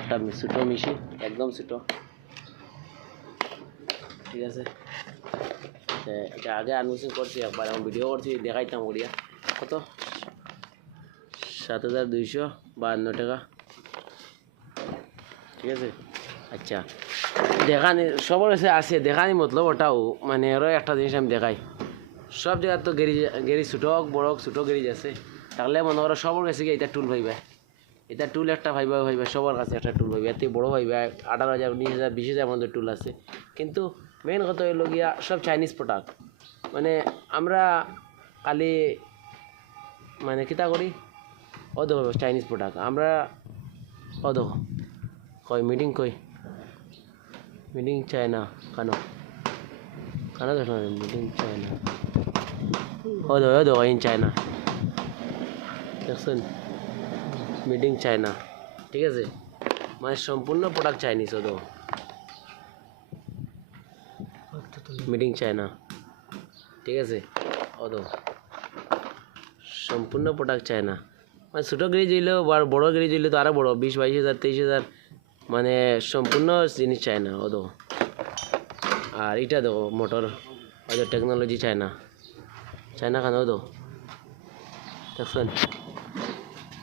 একটা ছোটো মেশিন, একদম ছোটো, ঠিক আছে। এটা আগে আনবক্সিং করছি একবার, আমি ভিডিও করছি, দেখাইতাম করিয়া। কত 7,252 টাকা, ঠিক আছে। আচ্ছা, দেখানি সবার কাছে আছে, দেখানি মতলব ওটাও মানে আরও একটা জিনিস আমি দেখাই। সব জায়গায় তো গেরিজ ছোটো হোক বড় হোক, ছোটো গেরিজ আছে, তাহলে মনে করো সবার কাছে গিয়ে এটা টুল ভাইবা, এটা টুল একটা ভাইবা সবার কাছে একটা টুল ভাইবা, এতে বড়ো ভাইবা 18,000, 19,000, 20,000 মধ্যে টুল আছে। কিন্তু মেন কথা হইল গিয়া সব চাইনিজ প্রোডাক্ট। মানে আমরা খালি মানে কিতা করি, ও দেখো চাইনিজ প্রোডাক্ট আমরা, ও দেখো কই মিটিং, কই মিটিং চায়না, কানো কানো দেখো মিটিং চায়না, ও দেখো ইন চায়না, দেখছেন মিটিং চায়না, ঠিক আছে। মানে সম্পূর্ণ প্রোডাক্ট চাইনিজ, ও দেখো মিটিং চায়না, ঠিক আছে। ও দেখো সম্পূর্ণ প্রোডাক্ট চায়না। মানে ছোটো গেরিজ হইলেও বড়ো গেরিজ হইলে তো আরও বড়ো, 20-22,000, 23,000, মানে সম্পূর্ণ জিনিস চায়না, ও দেখো। আর এটা দেখো মোটর, ও দেখো টেকনোলজি চায়না, চায়না খান, ও দেখো দেখছেন,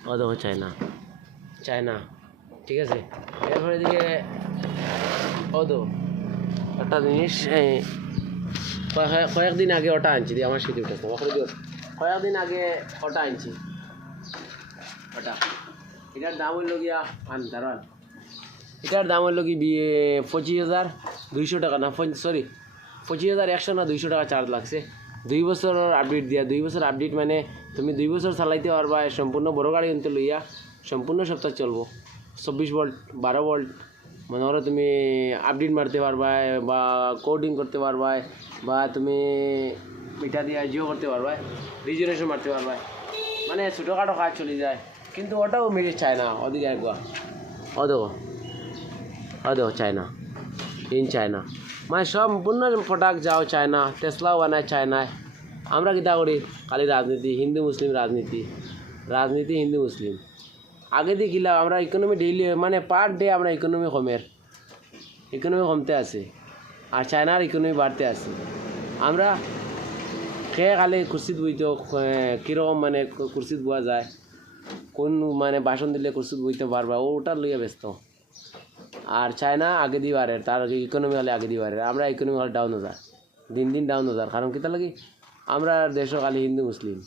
ও দেখো চায়না, চায়না, ঠিক আছে। এরপরে দিকে ও দেখো একটা জিনিস, কয়েকদিন আগে ওটা আনছি, দিয়ে আমার স্মৃতি উঠেছে, কয়েকদিন আগে ওটা আনছি, ওটা এটার দাম হইল গিয়া দাঁড়ান, এটার দাম হইল কি 25,200 টাকা, না সরি 25,100 না 200 টাকা চার্জ লাগছে। 2 বছর আপডেট দিয়া, 2 বছর আপডেট মানে তুমি 2 বছর চালাইতে পারবা, সম্পূর্ণ বড় গাড়ি কিনতে লইয়া সম্পূর্ণ সপ্তাহ চলবো। 24 ভোল্ট, 12 ভোল্ট, মনে করো তুমি আপডেট মারতে পারবা, বা কোডিং করতে পারবা, বা তুমি মিঠা দিয়া জিও করতে পারবা, রিজুনেশন মারতে পারবা, মানে ছোটোখাটো কাজ চলে যায়। কিন্তু ওটাও মিলে চায় না, ওদিকে একবার ও দেখো চায়না, ইন চায়না, মানে সম্পূর্ণ প্রোডাক্ট যাও চায়না, টেসলাও বানায় চায়নায়। আমরা কিতা করি খালি রাজনীতি, হিন্দু মুসলিম রাজনীতি, রাজনীতি হিন্দু মুসলিম। আগে দিয়ে কিলা আমরা ইকোনমি ডেইলি মানে পার ডে আমরা ইকোনমি কমতে আছে, আর চায়নার ইকোনমি বাড়তে আছে। আমরা খেয়ে খালি কুর্সিত বইতে, কীরকম মানে কুর্সিত বয়া যায়, কোন মানে বাসন দিলে কুর্সিত বইতে পারবা, ওটা লইয়া ব্যস্ত। আর চায়না আগে দিয়ে বাড়ে, তার ইকোনমি হলে আগে দিয়ে বাড়ে, আমরা ইকোনমি হলে ডাউন হয়ে যায়, দিন দিন ডাউন হয়ে যায়। কারণ কিতা লাগি আমরা দেশও খালি হিন্দু মুসলিম।